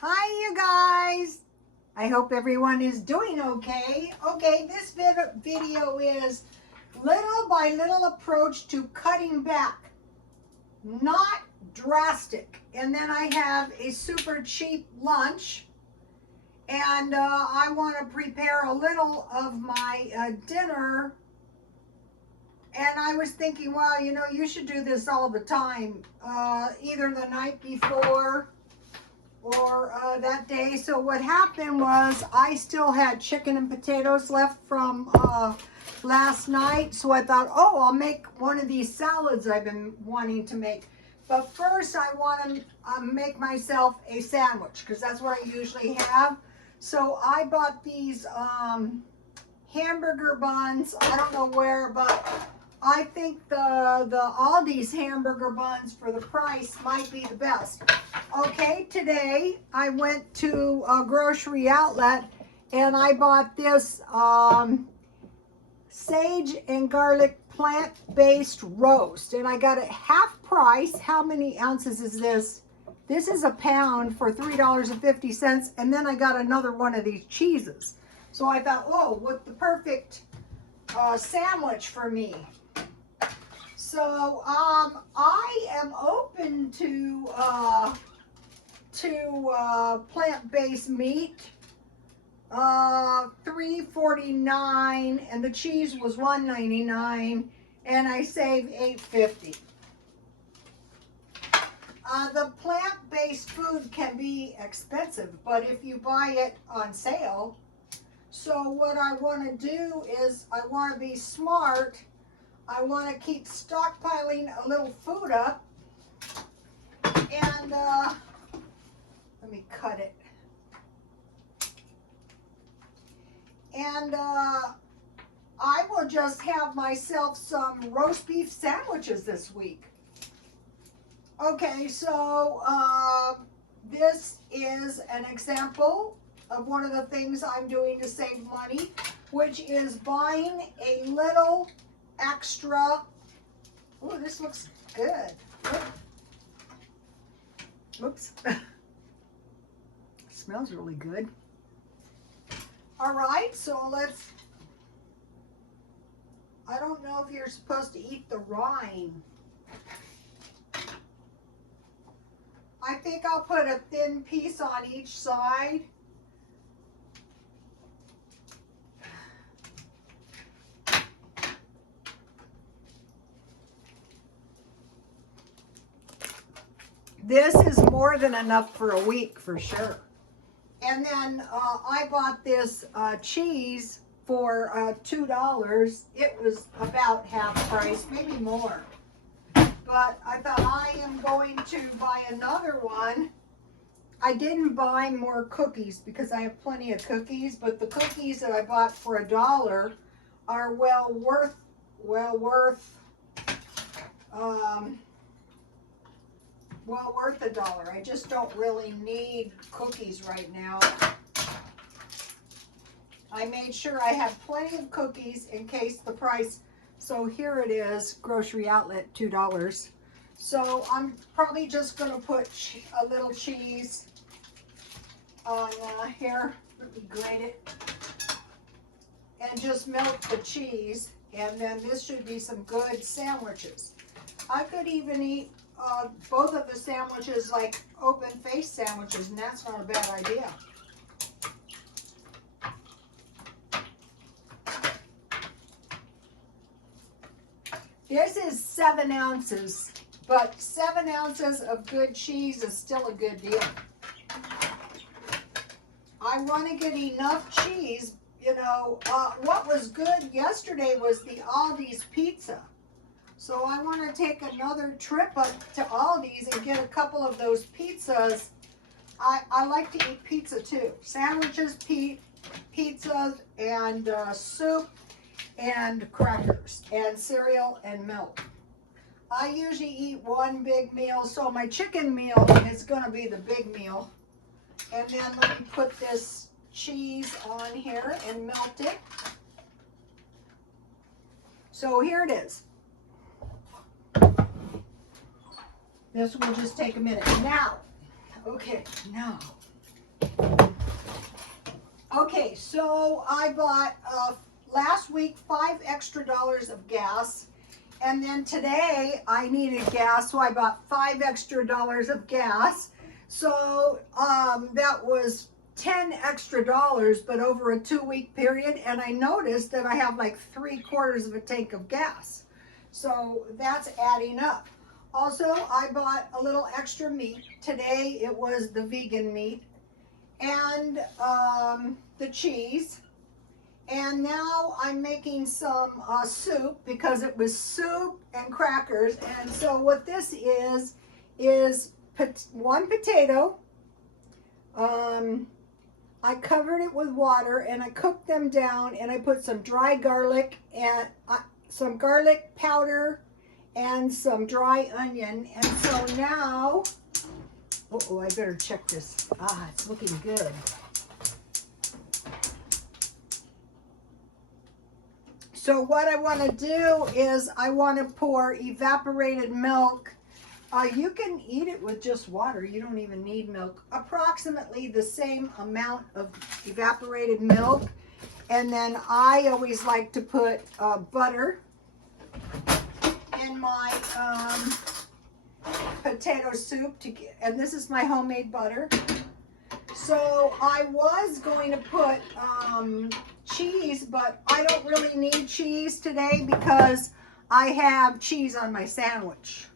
Hi, you guys. I hope everyone is doing okay. Okay, this video is little by little approach to cutting back, not drastic. And then I have a super cheap lunch, and I want to prepare a little of my dinner. And I was thinking, well, you know, you should do this all the time, either the night before or that day. So what happened was I still had chicken and potatoes left from last night. So I thought, oh, I'll make one of these salads I've been wanting to make. But first I want to make myself a sandwich because that's what I usually have. So I bought these hamburger buns. I don't know where, but I think the Aldi's hamburger buns for the price might be the best. Okay, today I went to a grocery outlet and I bought this sage and garlic plant-based roast, and I got it half price. How many ounces is this? This is a pound for $3.50, and then I got another one of these cheeses. So I thought, oh, what the perfect sandwich for me. So I am open to plant-based meat. $3.49, and the cheese was $1.99, and I saved $8.50. The plant-based food can be expensive, but if you buy it on sale. So what I want to do is I want to be smart. I want to keep stockpiling a little food up, and let me cut it. And I will just have myself some roast beef sandwiches this week. Okay, so this is an example of one of the things I'm doing to save money, which is buying a little extra. Oh, this looks good. Oops. Smells really good. All right, so let's, I don't know if you're supposed to eat the rind. I think I'll put a thin piece on each side. This is more than enough for a week for sure. And then I bought this cheese for $2. It was about half price, maybe more. But I thought I am going to buy another one. I didn't buy more cookies because I have plenty of cookies, but the cookies that I bought for $1 are well worth $1. I just don't really need cookies right now. I made sure I have plenty of cookies in case the price. So here it is, grocery outlet, $2. So I'm probably just going to put a little cheese on here. Let me grate it. And just melt the cheese. And then this should be some good sandwiches. I could even eat both of the sandwiches like open face sandwiches, and that's not a bad idea. This is 7 ounces, but 7 ounces of good cheese is still a good deal. I want to get enough cheese. You know, what was good yesterday was the Aldi's pizza. So I want to take another trip up to Aldi's and get a couple of those pizzas. I like to eat pizza too. Sandwiches, pizzas, and soup, and crackers, and cereal, and milk. I usually eat one big meal, so my chicken meal is going to be the big meal. And then let me put this cheese on here and melt it. So here it is. This will just take a minute. Now, okay, now So I bought last week $5 extra of gas, and then today I needed gas, so I bought $5 extra of gas. So that was $10 extra, but over a 2-week period, and I noticed that I have like 3/4 of a tank of gas. So that's adding up. Also, I bought a little extra meat. Today it was the vegan meat and the cheese. And now I'm making some soup because it was soup and crackers. And so what this is 1 potato. I covered it with water and I cooked them down, and I put some dry garlic and some garlic powder and some dry onion. And so now, oh, I better check this. It's looking good. So what I want to do is I want to pour evaporated milk. You can eat it with just water. You don't even need milk. Approximately the same amount of evaporated milk. And then I always like to put butter in my potato soup, and this is my homemade butter. So I was going to put cheese, but I don't really need cheese today because I have cheese on my sandwich.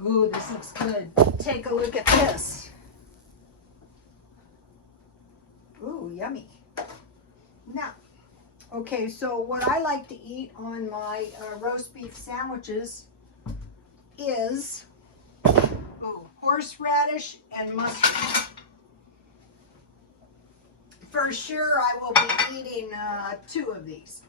Ooh, this looks good. Take a look at this. Ooh, yummy. Now, okay, so what I like to eat on my roast beef sandwiches is horseradish and mustard. For sure, I will be eating 2 of these.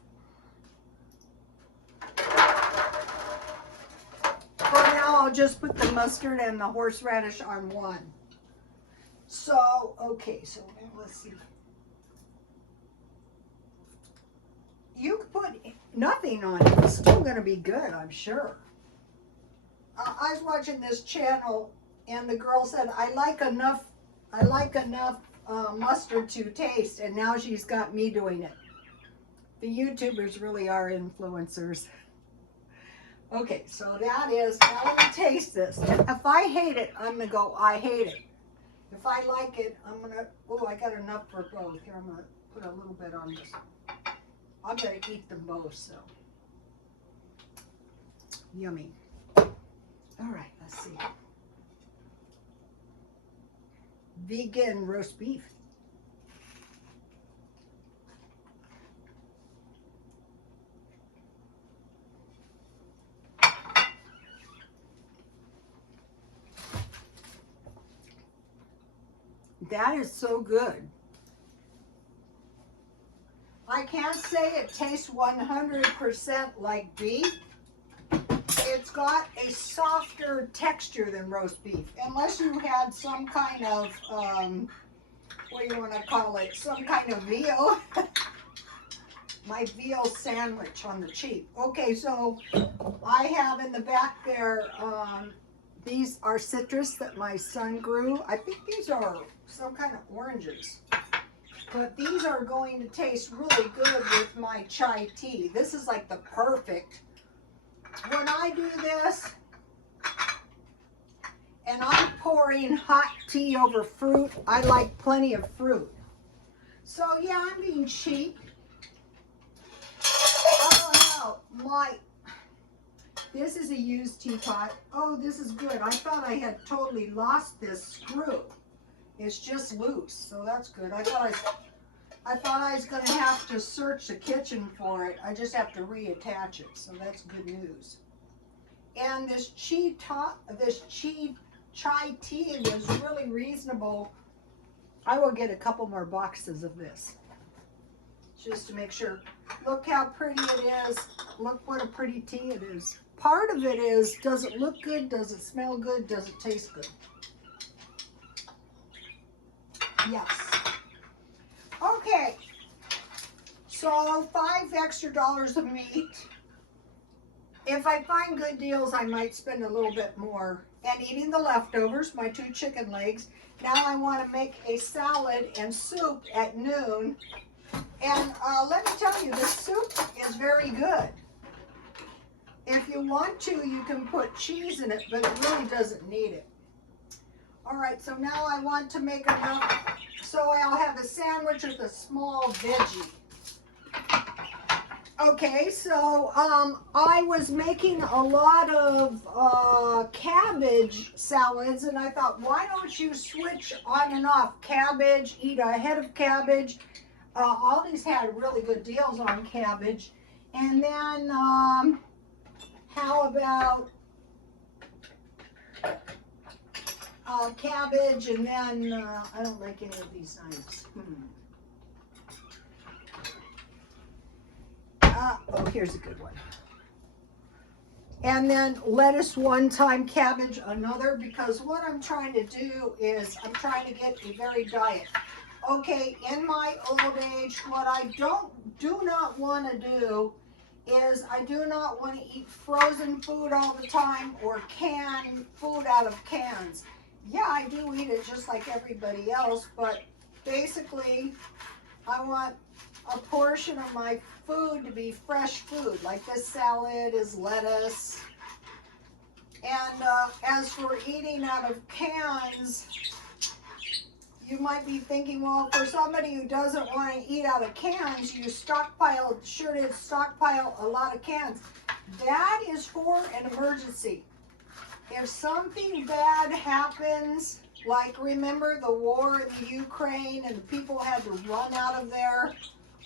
For now, I'll just put the mustard and the horseradish on 1. So, okay, so let's see. You could put nothing on it. It's still going to be good, I'm sure. I was watching this channel, and the girl said, I like enough mustard to taste, and now she's got me doing it. The YouTubers really are influencers. Okay, so that is, now let me taste this. If I hate it, I'm going to go, I hate it. If I like it, I'm going to, oh, I got enough for both. Here, I'm going to put a little bit on this. I'm going to eat them both, so. Yummy. All right, let's see. Vegan roast beef. That is so good. I can't say it tastes 100% like beef. It's got a softer texture than roast beef, unless you had some kind of, what do you want to call it, some kind of veal. My veal sandwich on the cheap. Okay, so I have in the back there, these are citrus that my son grew. I think these are some kind of oranges. But these are going to taste really good with my chai tea. This is like the perfect. When I do this, and I'm pouring hot tea over fruit, I like plenty of fruit. So yeah, I'm being cheap. Oh no, this is a used teapot. Oh, this is good. I thought I had totally lost this screw. It's just loose, so that's good. I thought I was going to have to search the kitchen for it. I just have to reattach it, so that's good news. And this chai tea was really reasonable. I will get a couple more boxes of this, just to make sure. Look how pretty it is. Look what a pretty tea it is. Part of it is, does it look good? Does it smell good? Does it taste good? Yes. Okay. So $5 extra of meat. If I find good deals, I might spend a little bit more and eating the leftovers, my 2 chicken legs. Now I want to make a salad and soup at noon. And let me tell you, this soup is very good. If you want to, you can put cheese in it, but it really doesn't need it. All right, so now I want to make enough, so I'll have a sandwich with a small veggie. Okay, so I was making a lot of cabbage salads, and I thought, why don't you switch on and off cabbage, eat a head of cabbage. All these had really good deals on cabbage. And then how about cabbage, and then I don't like any of these knives. Oh, here's a good one. And then lettuce one time, cabbage another, because what I'm trying to do is I'm trying to get a varied diet. Okay, in my old age, what I do not want to do is I do not want to eat frozen food all the time or canned food out of cans. Yeah, I do eat it just like everybody else, but basically I want a portion of my food to be fresh food, like this salad is lettuce. And as for eating out of cans, you might be thinking, well, for somebody who doesn't want to eat out of cans, you sure did stockpile a lot of cans. That is for an emergency. If something bad happens, like remember the war in the Ukraine and the people had to run out of there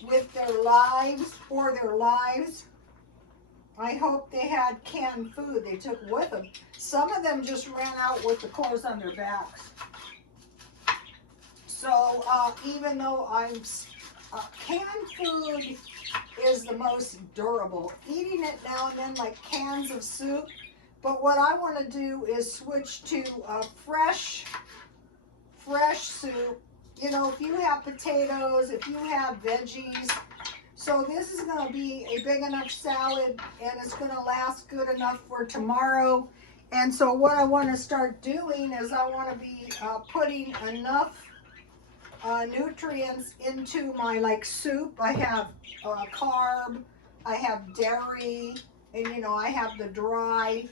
with their lives, for their lives, I hope they had canned food they took with them. Some of them just ran out with the clothes on their backs. So even though canned food is the most durable, eating it now and then like cans of soup, but what I want to do is switch to fresh soup. You know, if you have potatoes, if you have veggies. So this is going to be a big enough salad, and it's going to last good enough for tomorrow. And so what I want to start doing is I want to be putting enough nutrients into my like soup. I have carb, I have dairy, and you know I have the dry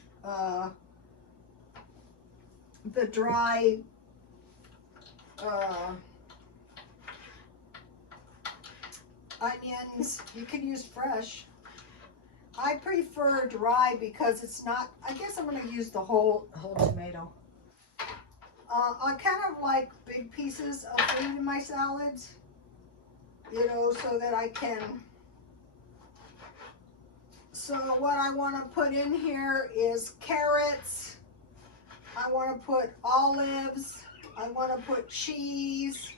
onions. You can use fresh. I prefer dry because it's not, I guess I'm going to use the whole tomato. I kind of like big pieces of food in my salads, you know, so that I can. So what I want to put in here is carrots. I want to put olives. I want to put cheese.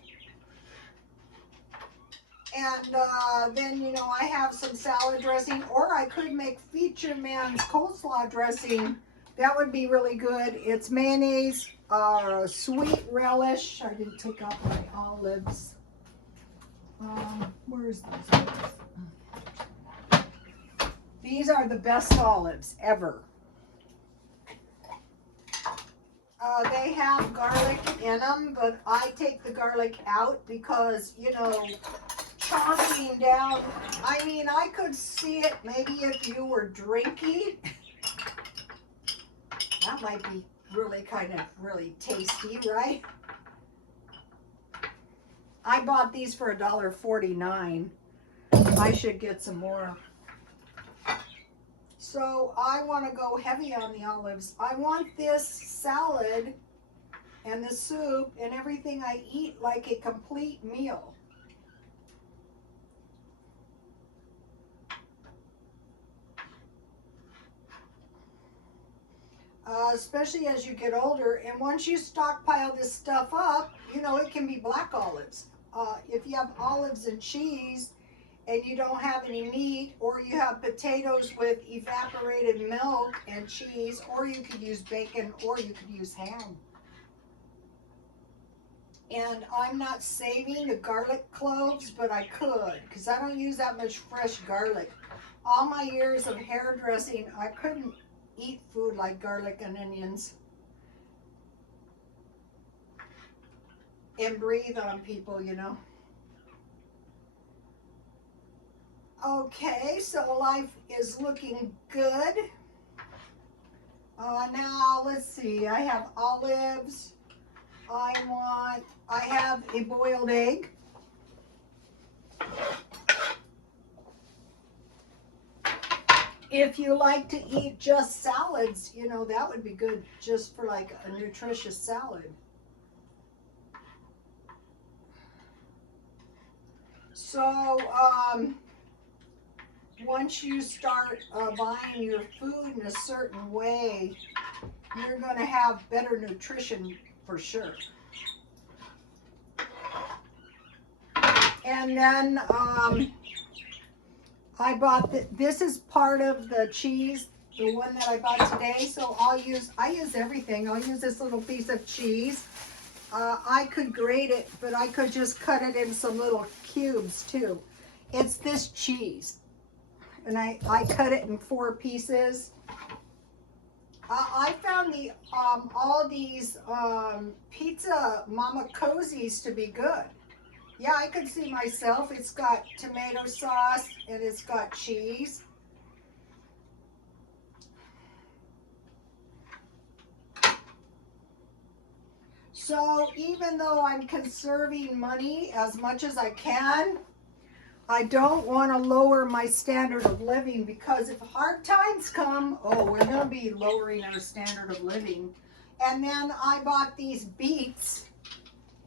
And then, you know, I have some salad dressing, or I could make Feature Man's coleslaw dressing. That would be really good. It's mayonnaise, sweet relish. I didn't take out my olives. Where's those olives? These are the best olives ever. They have garlic in them, but I take the garlic out because, you know, chopping down, I mean, I could see it maybe if you were drinking. That might be really kind of really tasty, right? I bought these for $1.49. I should get some more. So I want to go heavy on the olives. I want this salad and the soup and everything I eat like a complete meal. Especially as you get older, and once you stockpile this stuff up, you know, it can be black olives. If you have olives and cheese and you don't have any meat, or you have potatoes with evaporated milk and cheese, or you could use bacon, or you could use ham. And I'm not saving the garlic cloves, but I could, because I don't use that much fresh garlic. All my years of hairdressing, I couldn't eat food like garlic and onions. and breathe on people, you know. Okay, so life is looking good. Now let's see, I have olives. I have a boiled egg. If you like to eat just salads, you know, that would be good just for like a nutritious salad. So, once you start buying your food in a certain way, you're going to have better nutrition for sure. And then I bought this is part of the cheese, the one that I bought today. So I use everything. I'll use this little piece of cheese. I could grate it, but I could just cut it in some little cubes too. It's this cheese. And I cut it in 4 pieces. I found all these pizza mama cozies to be good. Yeah, I could see myself. It's got tomato sauce and it's got cheese. So even though I'm conserving money as much as I can, I don't want to lower my standard of living, because if hard times come, oh, we're going to be lowering our standard of living. And then I bought these beets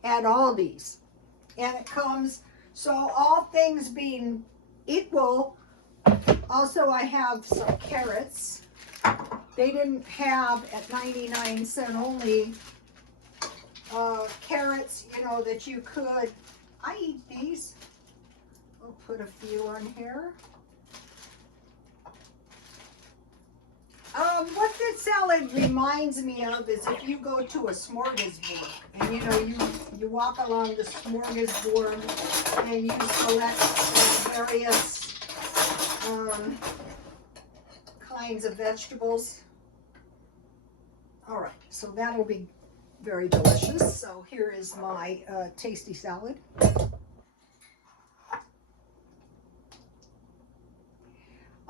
at Aldi's. And it comes, so all things being equal, also I have some carrots. They didn't have at 99 cents only carrots, you know, that you could, I eat these. We'll put a few on here. What this salad reminds me of is if you go to a smorgasbord and you know you walk along the smorgasbord and you select various kinds of vegetables. All right, so that'll be very delicious. So here is my tasty salad.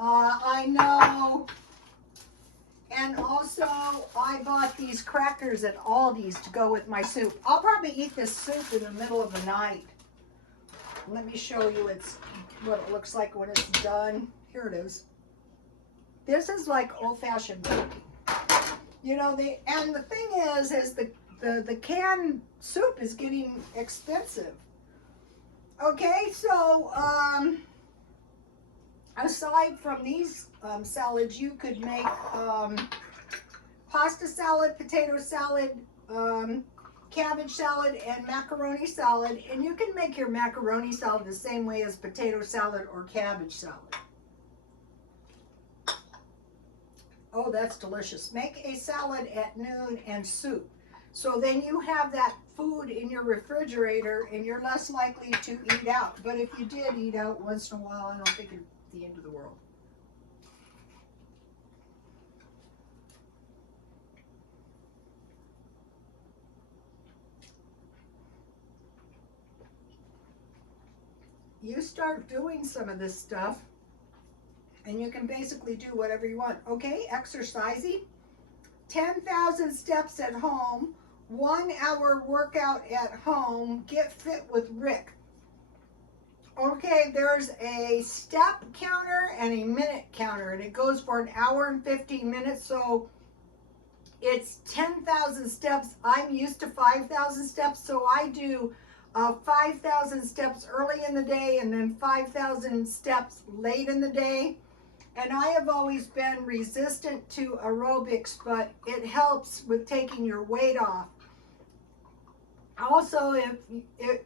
I know, and also I bought these crackers at Aldi's to go with my soup. I'll probably eat this soup in the middle of the night. Let me show you what it looks like when it's done. Here it is. This is like old-fashioned cooking. You know, and the thing is the canned soup is getting expensive. Okay, so aside from these salads, you could make pasta salad, potato salad, cabbage salad, and macaroni salad. And you can make your macaroni salad the same way as potato salad or cabbage salad. Oh, that's delicious. Make a salad at noon and soup. So then you have that food in your refrigerator and you're less likely to eat out. But if you did eat out once in a while, I don't think it's the end of the world. You start doing some of this stuff and you can basically do whatever you want. Okay, exercising, 10,000 steps at home, 1 hour workout at home, get fit with Rick. Okay, there's a step counter and a minute counter, and it goes for an hour and 15 minutes, so it's 10,000 steps. I'm used to 5,000 steps, so I do 5,000 steps early in the day and then 5,000 steps late in the day. And I have always been resistant to aerobics, but it helps with taking your weight off. Also, if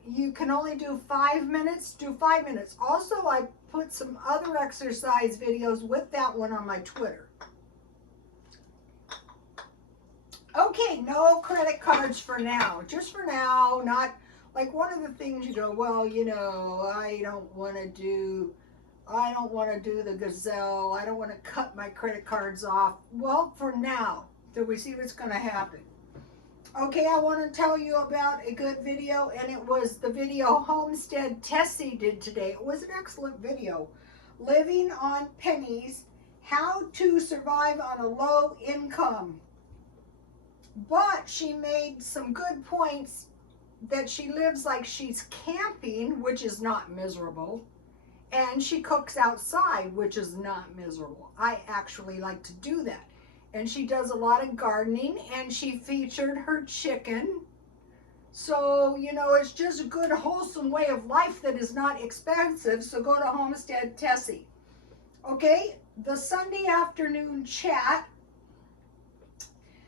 you can only do 5 minutes, do 5 minutes. Also, I put some other exercise videos with that one on my Twitter. Okay, no credit cards for now. Just for now, not like one of the things you go, well, you know, I don't want to do the gazelle. I don't want to cut my credit cards off. Well, for now, till we see what's going to happen. Okay, I want to tell you about a good video, and it was the video Homestead Tessie did today. It was an excellent video. Living on pennies, how to survive on a low income. But she made some good points that she lives like she's camping, which is not miserable. And she cooks outside, which is not miserable. I actually like to do that. And she does a lot of gardening, and she featured her chicken. So, you know, it's just a good, wholesome way of life that is not expensive. So go to Homestead Tessie. Okay, the Sunday afternoon chat,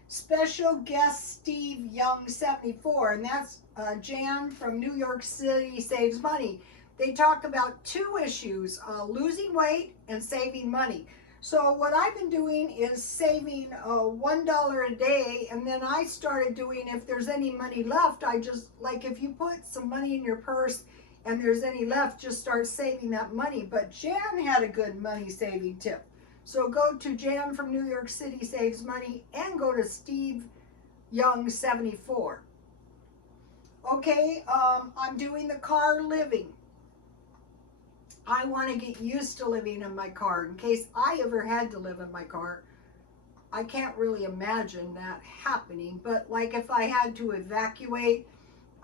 special guest Steve Young 74, and that's Jan from New York City Saves Money. They talk about two issues, losing weight and saving money. So what I've been doing is saving $1 a day, and then I started doing, if there's any money left, I just, like if you put some money in your purse and there's any left, just start saving that money. But Jan had a good money saving tip. So go to Jan from New York City Saves Money and go to Steve Young 74. Okay, I'm doing the car living. I want to get used to living in my car in case I ever had to live in my car. I can't really imagine that happening, but like if I had to evacuate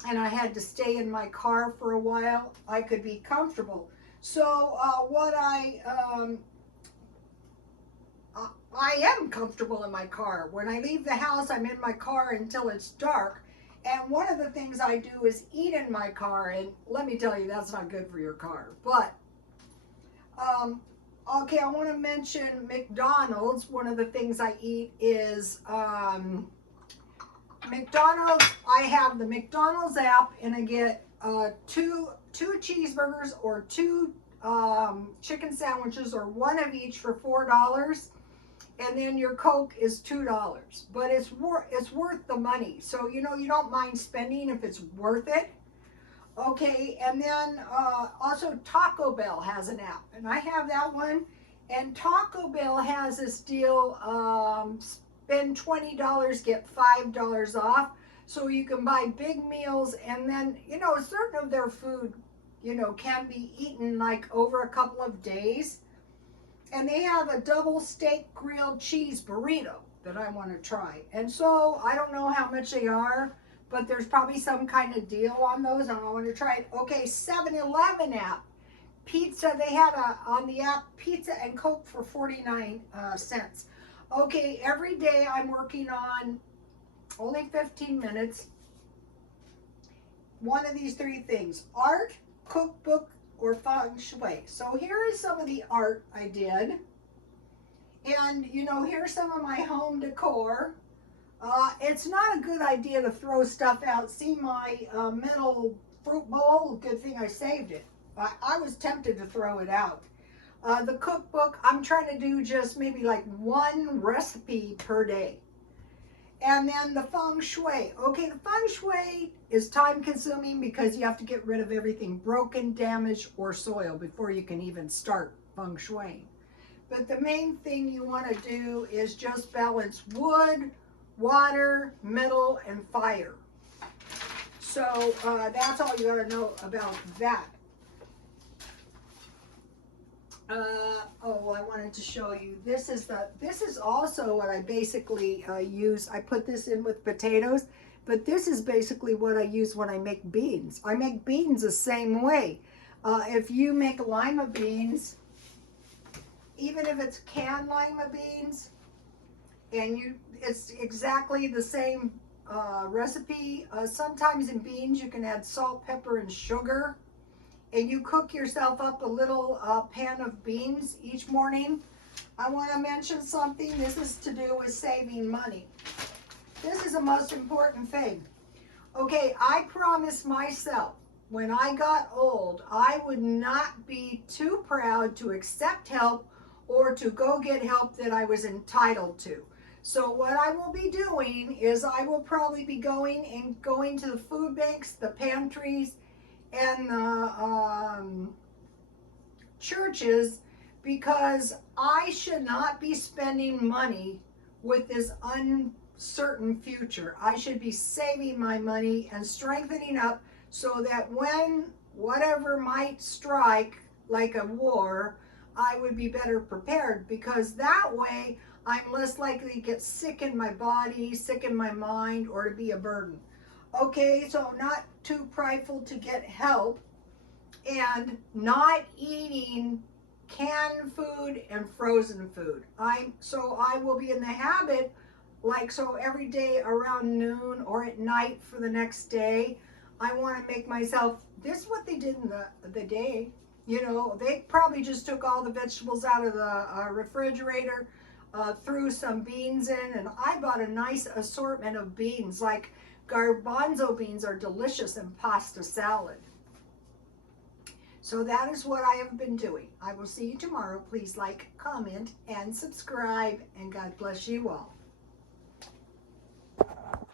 and I had to stay in my car for a while, I could be comfortable. So I am comfortable in my car. When I leave the house, I'm in my car until it's dark. And one of the things I do is eat in my car. And let me tell you, that's not good for your car. But, okay, I want to mention McDonald's. One of the things I eat is McDonald's. I have the McDonald's app, and I get two cheeseburgers or two chicken sandwiches or one of each for $4. And then your Coke is $2, but it's worth the money. So, you know, you don't mind spending if it's worth it. Okay, and then also Taco Bell has an app, and I have that one. And Taco Bell has this deal, spend $20, get $5 off. So you can buy big meals, and then, you know, certain of their food, you know, can be eaten like over a couple of days. And they have a double steak grilled cheese burrito that I want to try. And so I don't know how much they are, but there's probably some kind of deal on those, and I want to try it. Okay, 7-Eleven app. Pizza, they had on the app, pizza and Coke for 49 cents. Okay, every day I'm working on only 15 minutes. One of these three things: art, cookbook, or feng shui. So here is some of the art I did. And, you know, here's some of my home decor. It's not a good idea to throw stuff out. See my metal fruit bowl? Good thing I saved it. I was tempted to throw it out. The cookbook, I'm trying to do just maybe like one recipe per day. And then the feng shui. Okay, the feng shui is time consuming because you have to get rid of everything broken, damaged, or soil before you can even start feng shui. But the main thing you want to do is just balance wood, water, metal, and fire. So that's all you got to know about that. I wanted to show you. This is also what I basically use. I put this in with potatoes, but this is basically what I use when I make beans. I make beans the same way. If you make lima beans, even if it's canned lima beans, and it's exactly the same recipe. Sometimes in beans you can add salt, pepper, and sugar. And you cook yourself up a little pan of beans each morning. I want to mention something. This is to do with saving money. This is the most important thing. Okay, I promised myself when I got old, I would not be too proud to accept help or to go get help that I was entitled to. So what I will be doing is I will probably be going to the food banks, the pantries, and the churches, because I should not be spending money with this certain future. I should be saving my money and strengthening up so that when whatever might strike, like a war, I would be better prepared, because that way I'm less likely to get sick in my body, sick in my mind, or to be a burden. Okay, so not too prideful to get help, and not eating canned food and frozen food. I will be in the habit, like, so every day around noon or at night for the next day, I want to make myself, this is what they did in the day. You know, they probably just took all the vegetables out of the refrigerator, threw some beans in, and I bought a nice assortment of beans. Like garbanzo beans are delicious in pasta salad. So that is what I have been doing. I will see you tomorrow. Please like, comment, and subscribe, and God bless you all.